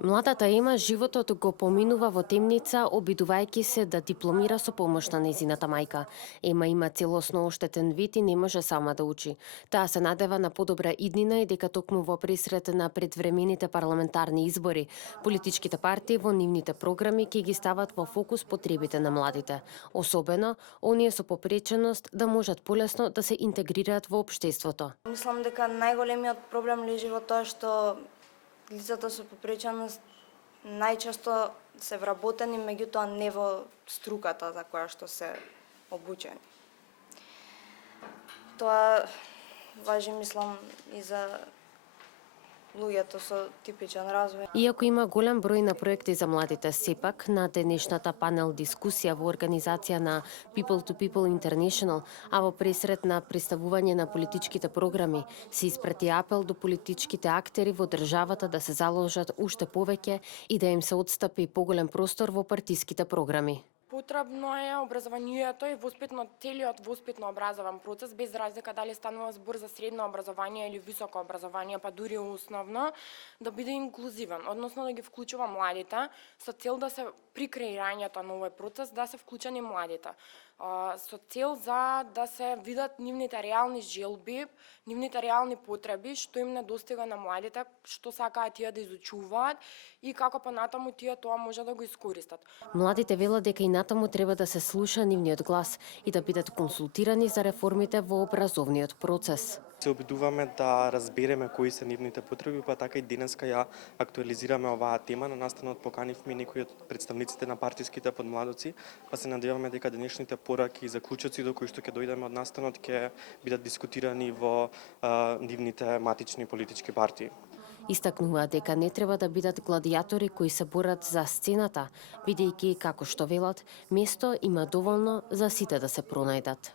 Младата Ема животот го поминува во темница, обидувајќи се да дипломира со помош на незината мајка. Ема има целосно оштетен вид и не може сама да учи. Таа се надева на подобра иднина и дека токму во пресрет на предвремените парламентарни избори, политичките партии во нивните програми ќе ги стават во фокус потребите на младите. Особено, оние со попреченост да можат полесно да се интегрираат во општеството. Мислам дека најголемиот проблем лежи во тоа што лицата со попреченост најчесто се вработени, меѓутоа не во струката за која што се обучени. Тоа важи, мислам, и за луѓето со типичен развој. Иако има голем број на проекти за младите, сепак на денешната панел дискусија во организација на People to People International, а во пресрет на представување на политичките програми, се испрати апел до политичките актери во државата да се заложат уште повеќе и да им се отстапи поголем простор во партиските програми. Потребно е образованието и целиот воспитно образован процес, без разлика дали станува збор за средно образование или високо образование, па дури основно, да биде инклузивен, односно да ги вклучува младите со цел да се при креирањето на овој процес да се вклучени младите. Со цел за да се видат нивните реални желби, нивните реални потреби, што им недостига на младите, што сакаат тие да изучуваат и како понатаму тие тоа може да го искористат. Младите велат дека и натаму треба да се слуша нивниот глас и да бидат консултирани за реформите во образовниот процес. Се обидуваме да разбереме кои се нивните потреби, па така и денеска ја актуализираме оваа тема. На настанот поканивме некои од представниците на партиските подмладоци, па се надеваме дека денешните пораки и заклучоци до кои што ќе дојдеме од настанот ќе бидат дискутирани во нивните матични политички партии. Истакнува дека не треба да бидат гладиатори кои се борат за сцената, бидејќи, како што велат, место има доволно за сите да се пронајдат.